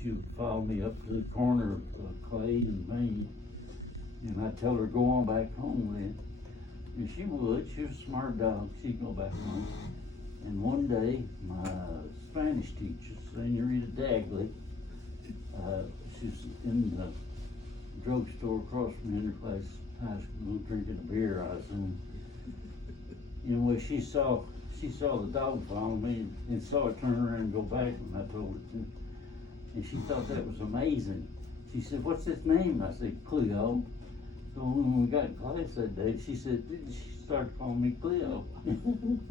she would follow me up to the corner of Clay and Main, and I'd tell her to go on back home then. And she would. She was a smart dog. She'd go back home. And one day, my Spanish teacher, Senorita Dagley, she's in the drugstore across from Interclass High School drinking a beer, I assume. Anyway, she saw the dog follow me and saw it turn around and go back when I told her to. And she thought that was amazing. She said, "What's its name?" I said, "Cleo." So when we got in class that day, she started calling me Cleo.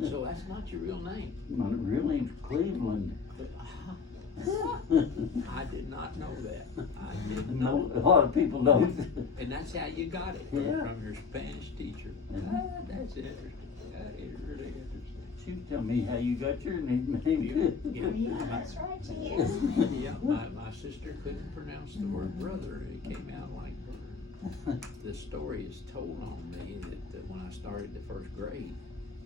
So that's not your real name? My real name's Cleveland. I did not know that. I didn't know. A lot of people don't. And that's how you got it, from your Spanish teacher. That's interesting. That is really interesting. She was telling me how you got your name. Yeah, That's right, she is. yeah, my sister couldn't pronounce the word brother. It came out like brother. The story is told on me that when I started the first grade,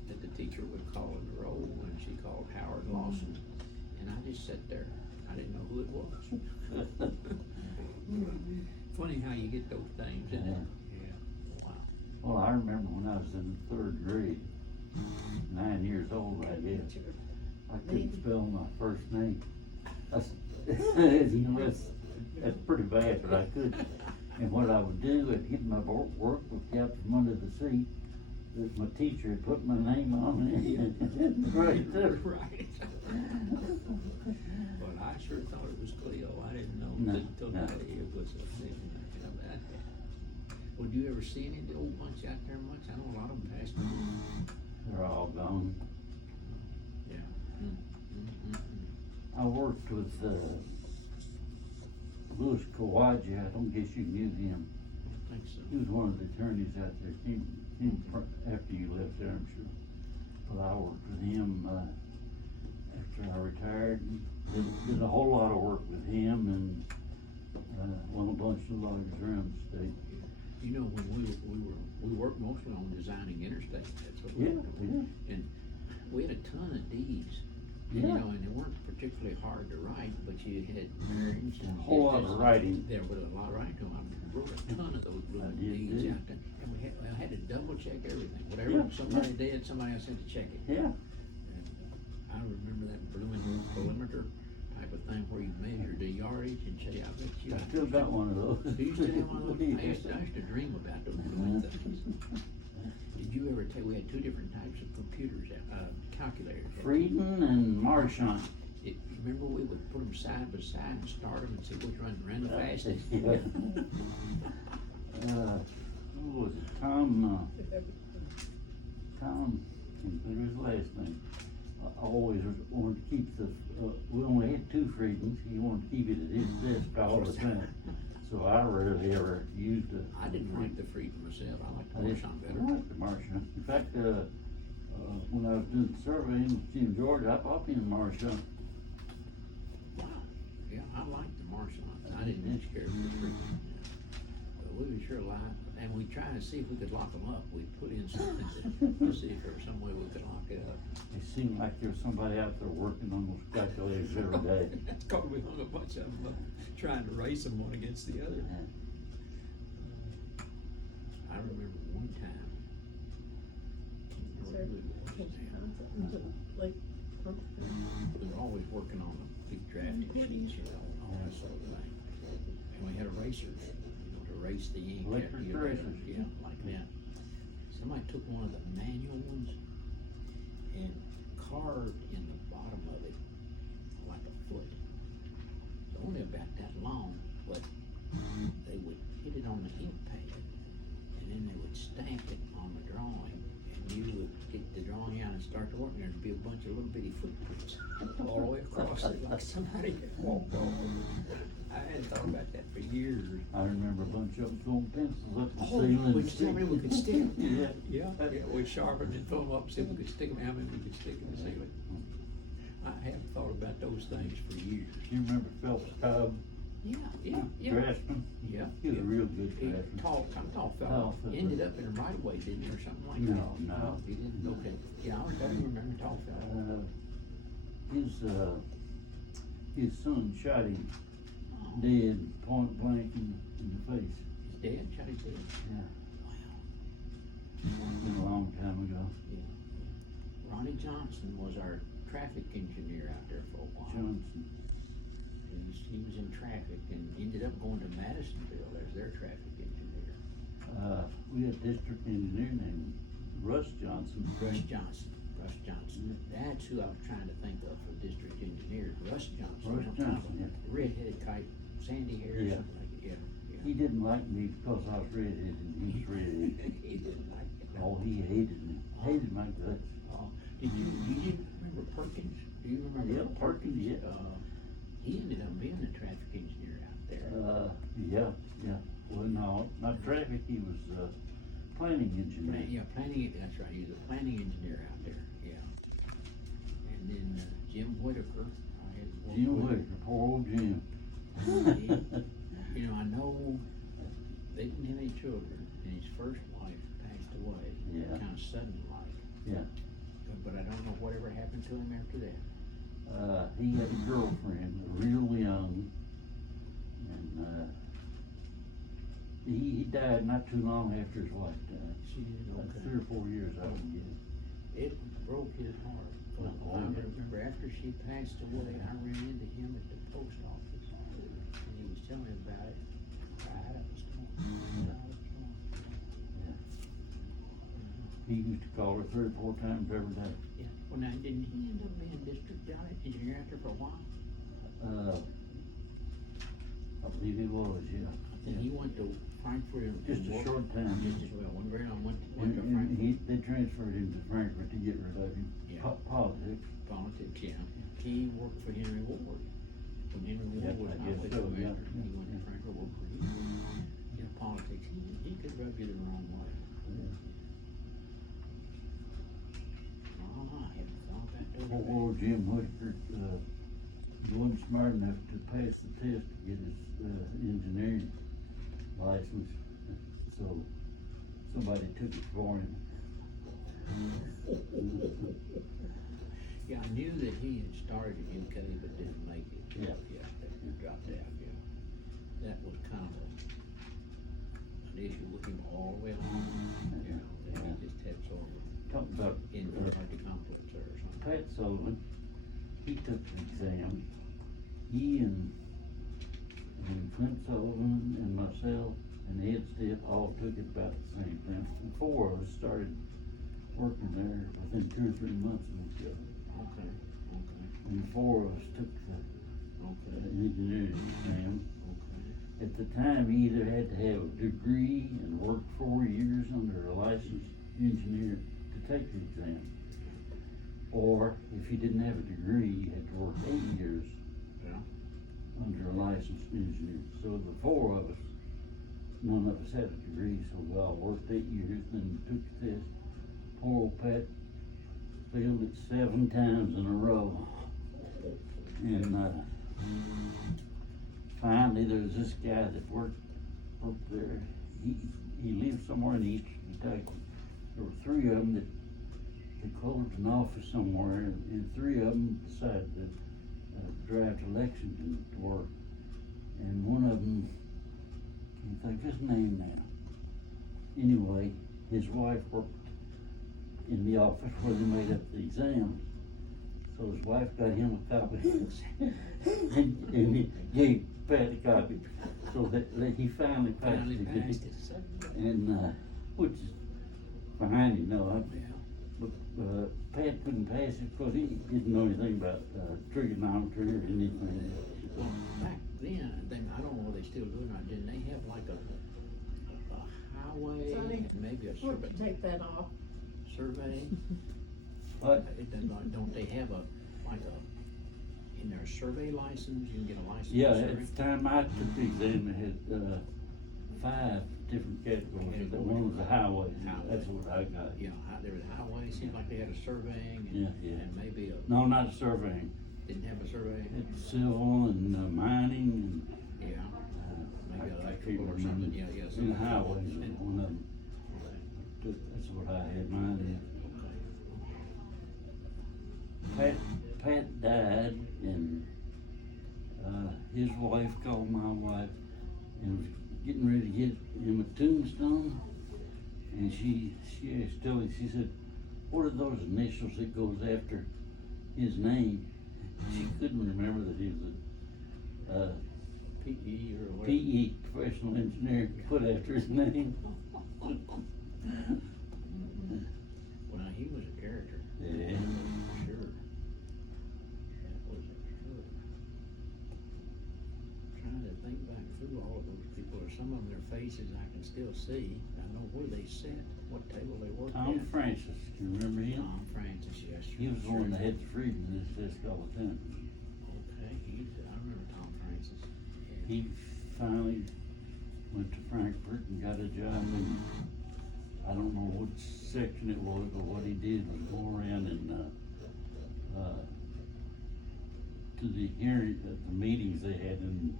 that the teacher would call in the roll, and she called Howard Lawson. And I just sat there. I didn't know who it was. Funny how you get those things, isn't it? Yeah. Wow. Well, I remember when I was in the 3rd grade, 9 years old, I guess. I couldn't spell my first name. That's pretty bad, but I could. And what I would do, I'd get my work book out from under the seat that my teacher had put my name on it. Right there. Right. But I sure thought it was Cleo. I didn't know until today it was a thing. Well, do you ever see any of the old bunch out there much? I know a lot of them passed away. They're all gone. Yeah. I worked with Louis Kawaja. I don't guess you knew him. I think so. He was one of the attorneys out there. Came after you left there, I'm sure. But I worked with him after I retired. Did a whole lot of work with him and a bunch of lawyers around the state. You know, when we worked mostly on designing interstates. That's what we Yeah. And we had a ton of deeds. Yeah. You know, and they weren't particularly hard to write, but you had marriage and A whole lot of writing. There was a lot of writing to them. I wrote a ton of those little deeds out there, and we had to double check everything. Whatever somebody did, somebody else had to check it. Yeah. And I remember that blooming perimeter type of thing where you measured the yardage and say, I bet you. I still got one of those. Do you still have one of those? I used to dream about those blooming things. Did you ever take? We had two different types of computers, calculators. Frieden and Marchand. Remember we would put them side by side and start them and see which one ran the fastest. Who was it? Tom, what was his last name? I always wanted to keep we only had 2 Friedens. He wanted to keep it at his desk all the time. So I rarely ever used it. I didn't like the Frieden myself. I liked the Marchand better. I liked the Marchand. In fact, when I was doing the survey in Georgia, I bought me a Marchand. Wow. Yeah, I liked the Marchand. I didn't much care for the Frieden. But we were sure alive. And we tried to see if we could lock them up. We put in something to see if there was some way we could lock it up. It seemed like there was somebody out there working on those calculators every day. Because we hung a bunch of them up trying to race them one against the other. I remember one time. We were always working on the big drafting sheets, you know, all that sort of thing. And we had a racer, to race the ink. Electric racers. Yeah, like that. Somebody took one of the manual ones and carved in the bottom of it like a foot. It's only about that long, but they would hit it on the ink pad and then they would stamp it on the drawing, and you would get the drawing out and start to work, and there'd be a bunch of little bitty footprints all the way across it like somebody had walked over. I hadn't thought about that for years. I remember a bunch of them throwing pencils up the Oh, ceiling. which tell me we could stick them. Yeah. Yeah, we'd sharpen and throw them up, see if we could stick them, how many we could stick in the ceiling. I haven't thought about those things for years. You remember Phelps Cobb? Yeah. Draftsman? Yeah. He was a real good He draftsman. tall Tall fellow. fella. Ended up in a right of way, didn't he, or something like that? No. He didn't, okay. Yeah, I remember tall fellow. His son shot him dead, point blank in the face. He's dead, Charlie's dead. Yeah, Wow. been a long time ago. Yeah. Ronnie Johnson was our traffic engineer out there for a while. Johnson. He was in traffic and ended up going to Madisonville as their traffic engineer. We had district engineer named Russ Johnson. Russ Johnson. That's who I was trying to think of for district engineer. Russ Johnson. Russ Johnson, yeah. Redheaded type, sandy hair or Yeah. something like that. Yeah. He didn't like me because I was redheaded and he was redheaded. He didn't like it. Oh, he hated me. Hated my guts. You didn't remember Perkins? Do you remember? Yeah, Perkins, yeah. He ended up being a traffic engineer out there. Yeah. Well, no, not traffic, he was, planning engineer. Yeah, planning, that's right, he was a planning engineer out there, yeah. And then Jim Whitaker, I had worked Jim with him. Whitaker, poor old Jim. You know, I know they didn't have any children, and his first wife passed away. Yeah. Kind of sudden like. Yeah. But I don't know whatever happened to him after that. He had a girlfriend, real young, and, he died not too long after his wife died. She did, About okay. 3 or 4 years, I would guess. It broke his heart. Oh, I remember after she passed away, I ran into him at the post office, and he was telling me about it. Cried up a storm. Yeah. He used to call her 3 or 4 times every day. Yeah. Well, now, didn't he end up being district engineer out there for a while? I believe he was, yeah. And he went to Frankfurt and Just a worked- short time. Just as well, one very long, went to And Frankfurt. they transferred him to Frankfurt to get rid of him. Yeah. Politics. Politics, yeah. He worked for Henry Ward. When Henry Ward Yep, was I guess politics so, director, yeah, he went to yeah. Frankfurt, worked for him. Yeah, politics, he could rub you the wrong way. Oh, I haven't thought that Poor over. old Jim Whitaker, wasn't smart enough to pass the test to get his, engineering license. So somebody took it for him. Yeah, I knew that he had started at UK but didn't make it. Yeah. Yeah, that dropped out, yeah. That was kind of an issue with him all the way along, you know, that he just had sort of Talk about, inferiority complex or something. Pat Sullivan, he took the exam. He and Clint Sullivan and myself and Ed Stiff all took it about the same time. And 4 of us started working there within 2 or 3 months of each other. Okay. And 4 of us took the engineering exam. At the time, he either had to have a degree and work 4 years under a licensed engineer to take the exam. Or if he didn't have a degree, he had to work 8 years under a licensed engineer. So the 4 of us, none of us had a degree, so we all worked 8 years, then took the test. Poor old Pat failed it 7 times in a row. And, finally, there was this guy that worked there. He lived somewhere in East Kentucky. There were 3 of them that closed an office somewhere, and 3 of them decided to drive to Lexington to work. And one of them, can't think of his name now. Anyway, his wife worked in the office where they made up the exam. So his wife got him a copy and he gave Pat a copy. So that he finally passed it. And, which is fine, you know. But Pat couldn't pass it because he didn't know anything about trigonometry or anything. Well, back then, I don't know if they still do it or not, didn't they have like a highway Sonny, and maybe a survey? Take that off. Survey? What? Don't they have in their survey license, you can get a license? Yeah, for at survey? the time I took the exam, they had 5 different categories. One was the highway. That's what I got. Yeah, there was a highway, it seemed like they had a surveying and, Yeah. and maybe No, not surveying. didn't have a survey? It's civil and mining Yeah, and, maybe I electrical can't or something, remember. yeah. And something like that. highways was one of them. That's what I had mine in. Pat died, and his wife wife called my wife and was getting ready to get him a tombstone. And she asked Tilly, she said, what are those initials that goes after his name? She couldn't remember that he was a PE or whatever. PE, professional engineer, put after his name. Well, he was a character. Yeah. Sure. That was a sure. Trying to think back through all of those people, or some of them, their faces I can still see. I know where they sat, what table they worked Tom at. Francis, can you remember him? Tom Francis, yes. He was the one that had the freedom in this desk all the time. Okay, I remember Tom Francis. Yeah. He finally went to Frankfurt and got a job in, I don't know what section it was, but what he did was go around and, to the hearing, the meetings they had in,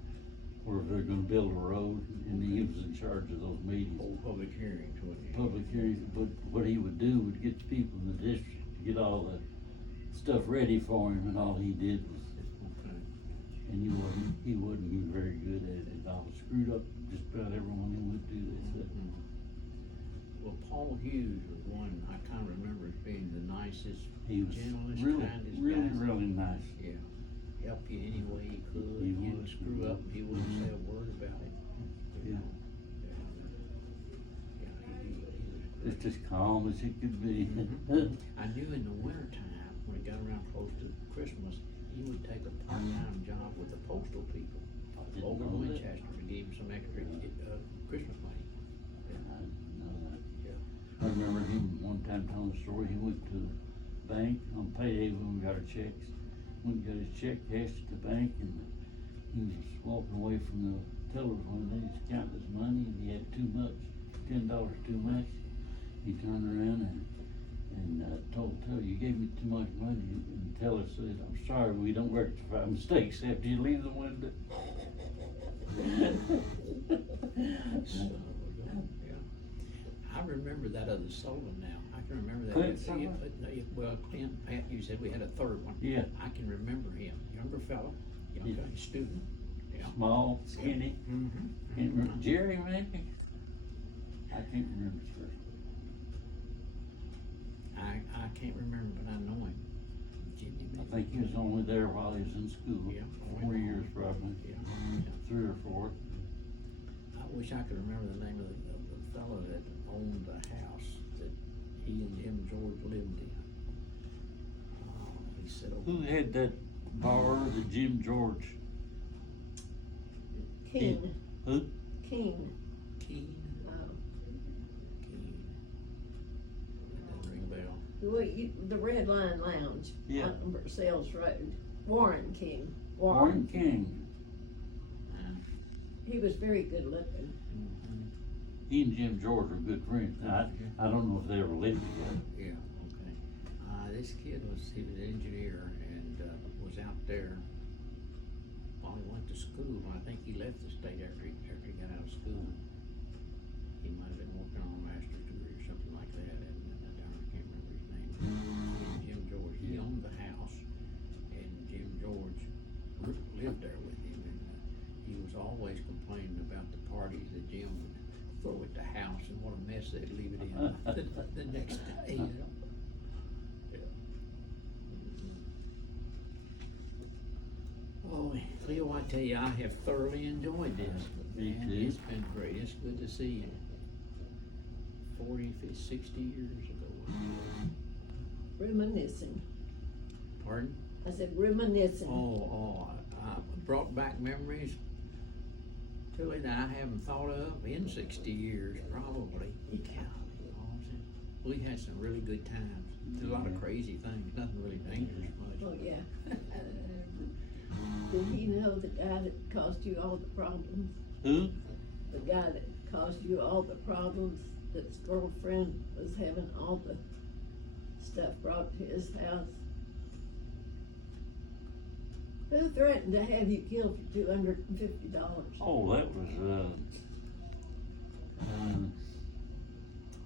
where they're gonna build a road, and he was in charge of those meetings. Whole public hearings, wasn't it? Public hearings, but what he would do would get the people in the district to get all the stuff ready for him, and all he did was, Okay. and he wasn't very good at it. I was screwed up just about everyone he would do this. Mhm. Well, Paul Hughes was one I kind of remember as being the nicest, He was gentlest, really, kindest really, guy. really nice. Yeah, help you any way he could. He You would was. screw up, he wouldn't say a word about it. Yeah. Yeah, he was It's just calm as he could be. Mhm. I knew in the wintertime, when it got around close to Christmas, he would take a part-time job with the postal people didn't over know in that. Winchester to give him some extra, Christmas money. I didn't know that. Yeah. I remember him one time telling a story. He went to the bank on payday when we got our checks. Went and got his check cashed at the bank, and he was walking away from the tellers one day, he's counting his money, and he had too much, $10 too much. He turned around and told the teller, you gave me too much money, and the teller said, I'm sorry, we don't rectify mistakes after you leave the window. So, yeah. I remember that other Sullivan now. I can remember that. Clint Sullivan? Well, Clint, Pat, you said we had a third one. Yeah. I can remember him. Younger fella, young Yeah. guy, student. Yeah. Small, skinny. Mm-hmm. Can't remember, Jerry maybe? I can't remember his first name. I can't remember, but I know him. Jimmy, I think he was only there while he was in school. Yeah. 4 years probably, Yeah. 3 or 4. I wish I could remember the name of the fellow that owned the house that he and Jim George lived in. He said, Who had that bar, the Jim George? King, Who? King, Keen. um, Keen. That doesn't ring a bell. the Red Lion Lounge. Yeah. On Versailles Road. Warren King. Warren King. He was very good looking. Mhm. He and Jim George were good friends. Now, I don't know if they ever lived together. Yeah, okay. This kid he was an engineer and, was out there while he went to school. I think he left the state after he got out of school. He might have been working on a master's degree or something like that, and I can't remember his name. Jim George, he owned the house, and Jim George lived there with him, and he was always complaining about the parties that Jim would throw at the house and what a mess they'd leave it in the next day, you know? Yeah. Oh, Cleo, I tell you, I have thoroughly enjoyed this. Me Man, too. it's been great. It's good to see you. 40, 50, 60 years ago. Reminiscing. Pardon? I said reminiscing. I brought back memories, Tilly, that I haven't thought of in 60 years, probably. Yeah. We had some really good times. Did a lot of crazy things, nothing really dangerous much. Oh, yeah. Did he know the guy that caused you all the problems? Who? The guy that caused you all the problems, that his girlfriend was having all the stuff brought to his house? Who threatened to have you killed for $250? Oh, that was,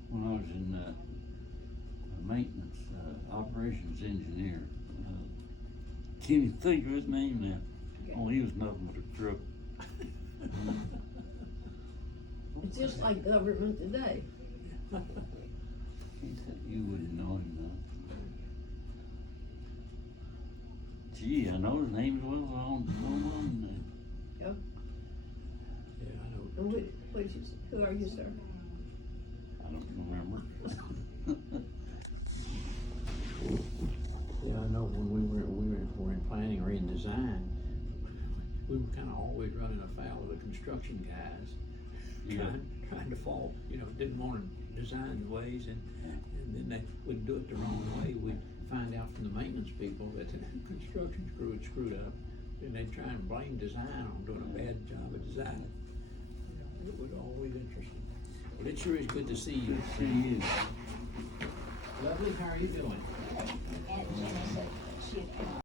when I was in, maintenance, operations engineer. Can't even think of his name now. Okay. Oh, he was nothing but a crook. It's just like government today. He said you wouldn't know him though. Gee, I know his name's well on name. Yep. Yeah, I know. And who are you, sir? I don't remember. Yeah, I know when we were in planning or in design, we were kinda always running afoul of the construction guys. Yeah. Trying to fault, didn't wanna design the ways and then they would do it the wrong way. We'd find out from the maintenance people that the construction crew had screwed up and they'd try and blame design on doing a bad job of design. It was always interesting. But it sure is good to see you. See you. Lovely, how are you doing? And Jenna said she had